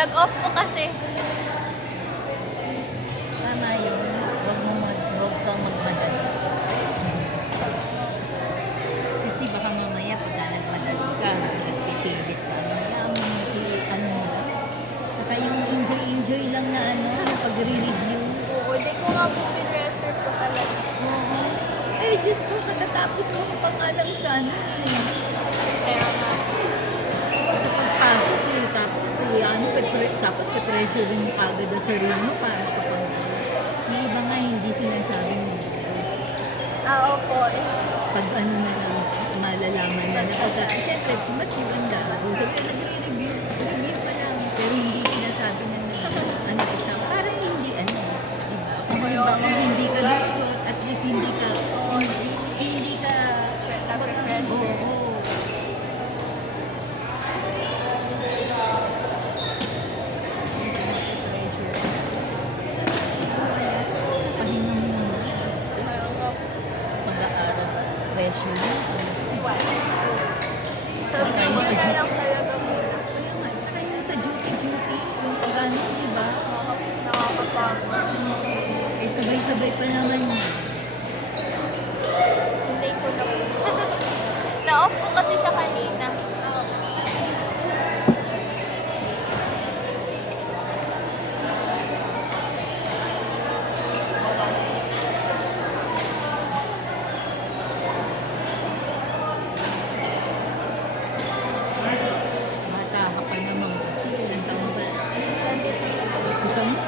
Nag-off ko kasi. Tama yun. Huwag kang magmadali. Kasi baka mamaya pagka nagmadali ka, nagpipilit ka, ano mo lang. Saka yung enjoy lang na na pagre-review. Oo, hindi ko nga po pinrefer ko talaga. Oo. Eh, Diyos ko, katatapos mo pa nga lang sa Kaya nga. sa pagpasok tapos pe-pressure rin mo kagad ang sarili mo para kapag yung iba nga hindi sinasabing mo. Opo. Pag na lang, malalaman na siyempre, mas maganda. Kung sabi nagre-review pa lang, pero hindi sinasabi na exam. Para hindi diba? Kung hindi ka lusot, at least hindi ka, oo. Pahinga mo muna. Pag-aaral, pressure na. So, hindi na lang talaga muna. Kaya nga, saka yung sa duty, yung pag-ano, diba? Nakakapagod. Eh, sabay-sabay pa naman yun. Hindi ko na po. Na-off ko kasi siya kanina. Bata ka pa naman kasi ilang taon ba? Ikaw mo.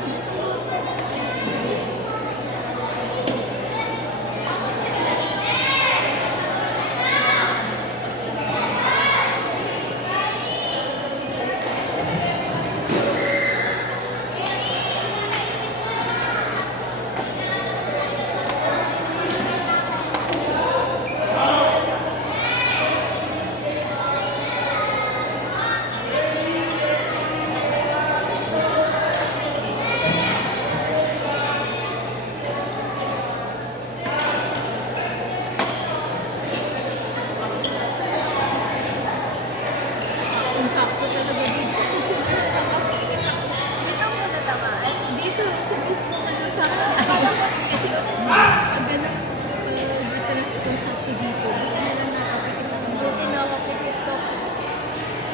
Kung sakto talaga dito. Dito mo natamaan. Dito, sa mismo sa kasi pag veterans ko sa dito, buti na lang nakapikit ako. Buti na makikit ko.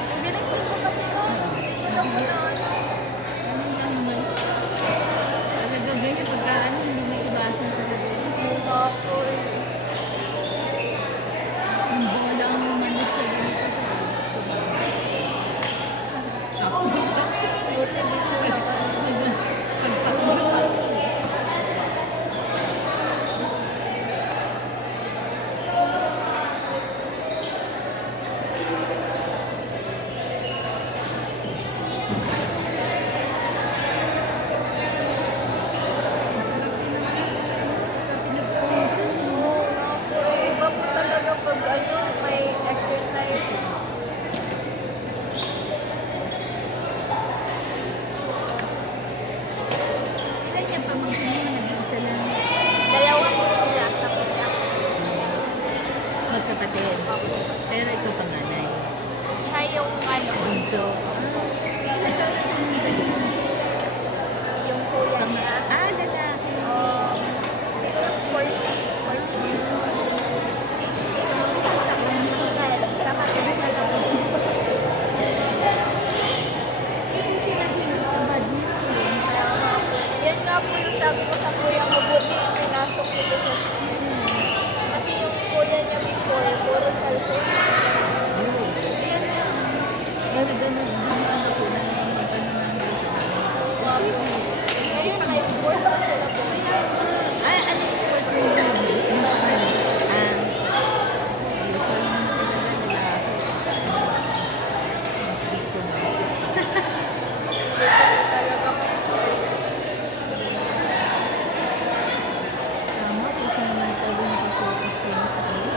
Ang bilis dito kasi ko. Dito lang mo na. Ano lang naman. Talaga ganyan pagka hindi may iwasan talaga. Ako eh. Yung bola ang umanos sa ganito. Ako. Buti dito naman. Pagpapagpapag. Iba po talaga pag may exercise. Ilan yung pamangkin mo? Nag-iisa lang. Dalawa po sila sa kuya. Magkapatid. Pero ikaw panganay. Siya yung Bunso. Ilan taon na sumunod yun? yung kuya niya. Lalaki. Siguro 40 years old. Kakatid siya lang. Hindi pinahilot sa badminton. Yan nga po yung sabi ko sa kuya ko, buti pinasok ko sa school. Kasi yung kuya niya before, puro cellphone. Ayan na. Eh, nag-ano ko na mag-ano na Ngayon, may sport pa sila po. ano yung sports mo yun? Yung pangalan? Usual naman talaga lalaki. Gusto mo. Talaga may sport. Tama, kasi naman talaga nakafocus lang sa ano.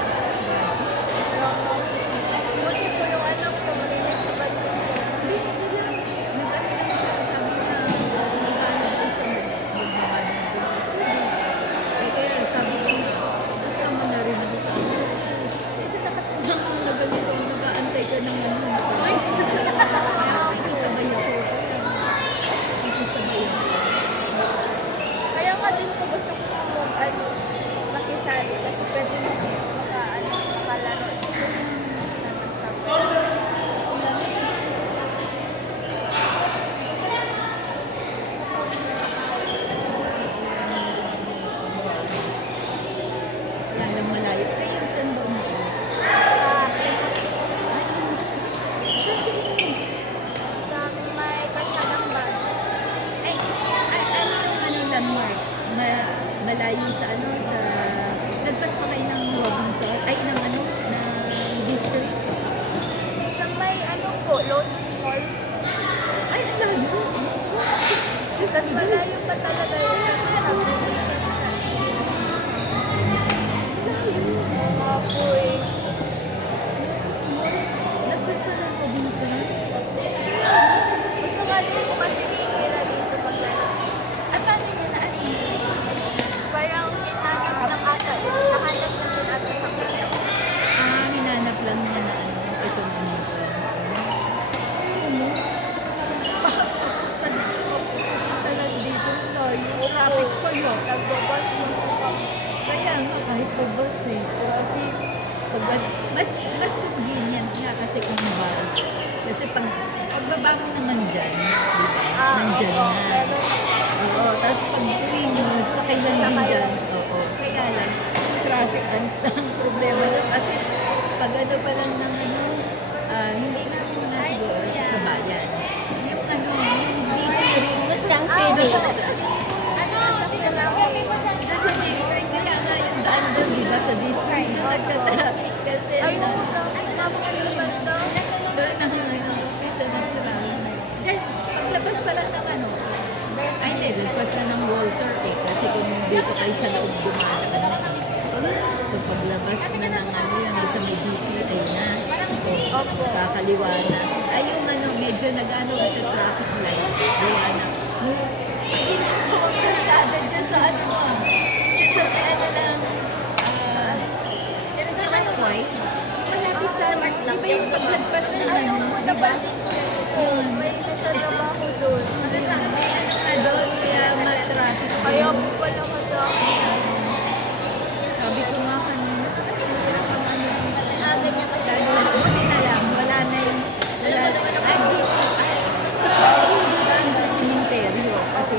Buti po yung anak ko, marinig sa badminton. Hindi po, Lotus Mall. Ay, ang layo. Diyos Tapos ko. malayo pa talaga yun kasi subdivision na. Mga po eh. Lagpas pa ng probinsya. Gusto nga din po kasi nihira dito pag At paano niya na ano? parang hinanap ng ata. Nahanap na din ata sa kanya. Hinanap lang niya na ano, itong ano. Talaga dito, layo. Traffic pa yun. Nagbabas mo po kami. Kaya nga, kahit pa bus eh. Traffic. Mas convenient nga kasi kung bus. Kasi pagbaba mo naman dyan, di ba? Nandyan opo. na. Pero, Oo, tapos pag uwi mo, sakay lang din dyan. Oo, kaya lang, traffic ang problema lang. Kasi pag ano pa lang ng ano, hindi na muna siguro sa bayan. Yung ano, yung DC ring. Mustang ah, Ferry. ano, kami mo siya. Sa district, kaya nga yung daan doon, di ba? Sa district, doon nagka-traffic kasi. Ayun, ano napakaliban daw. Doon ang ano, umpisa ng sarado na yun. Then, paglabas pa lang ng ano, ay hindi, lagpas na ng Walter eh. Kasi kung dito kayo sa loob dumaan so paglabas na ng ano yung sa may BP, ayun na. Opo. Kakaliwa na. Ay yung ano, medyo nag-ano ka sa traffic light. Gawa na. Hindi na ako magkasada dyan sa ano mo. Sa ano lang. Pero naman white. Malapit sa ano. Di ba yung paglagpas na ano? Di ba? Yun. May nagtatrabaho doon. May ano na doon, kaya ma-traffic. Kaya po pala madami. Sabi ko nga kanina, Ganyan kasi. buti na lang, wala na yung, hindi ba yung sa simenteryo, kasi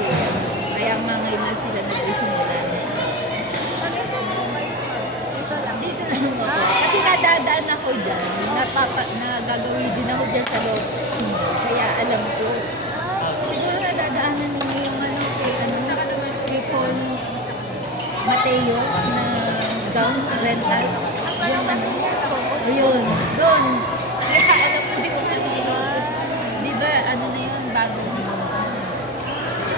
kaya nga ngayon na sila nag-isimula. Ano sa mga Dito lang. Dito lang ako, kasi nadadaan ako dyan, nagagawin din ako dyan sa loob, kaya alam ko. Siguro nadadaanan ninyo yung ano, kay Paul Mateo na gown rental. Yung ano, ayun, doon. Kaya alam mo yung ano, di ba, ano na yun, bagong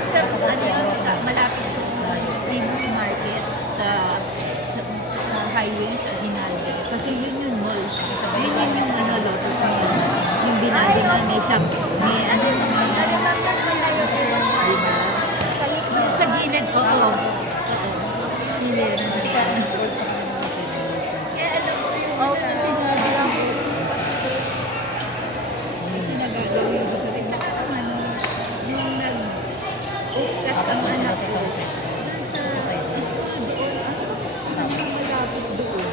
sa ano yun, malapit yung Venus Market sa highway sa Hinaldo. Kasi yun yung mall. Yun yung ano, Lotus Mall. Yung binago na may shop, may ano, Narimandan mo tayo pero di ba? sa likod. Sa gilid, oo. Gilid. Kaya alam mo yung sinabi lang. Kasi nagagawin ko rin. Tsaka naman, yung nag-ukat ang anak ko dun sa school doon. Ano ba school na malapit doon?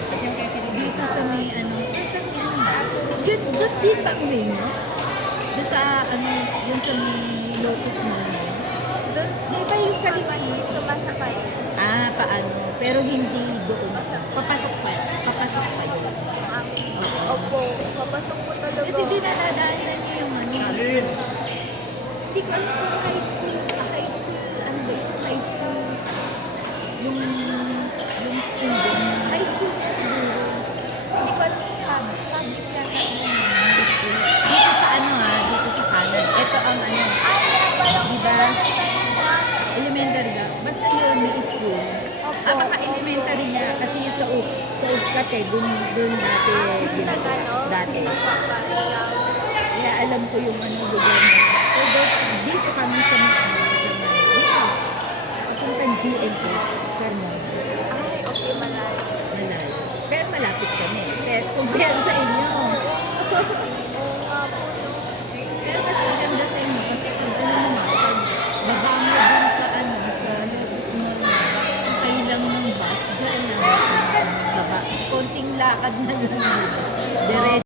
Dito sa may ano. Sa may ano. Yun, doon din ba uwi mo? Doon sa ano, yun sa may Lotus Mall. Doon, di ba yung kaliwa niyo? Sumasakay. Paano? Pero hindi doon. Papasok pa. Papasok pa yun. Oo. Opo. Papasok po talaga. Kasi dinadaanan niyo yung ano. Hindi ko alam kung high school, ano ba yun? High school, yung school doon. High school na siguro. Hindi ko alam kung public yata yung high school. Dito sa ano dito sa kanan. Ito ang ano, di ba? Elementary ba? Basta yun, may school. Baka elementary nga kasi yung sa Ukate, dun dati dati. Kaya alam ko yung ano lugar na. Pero dito kami sa dito. Papuntang GMA, Carmona. Ay, okay, malayo. Malayo. Pero malapit kami. Pero compare sa inyo. Oo nga po. Pero mas maganda sa inyo kasi pag ano naman, pag baba mo dun sa ano, sa Lotus Mall, sakay lang ng bus, dyan lang. Baba. Konting lakad na lang. Diretso.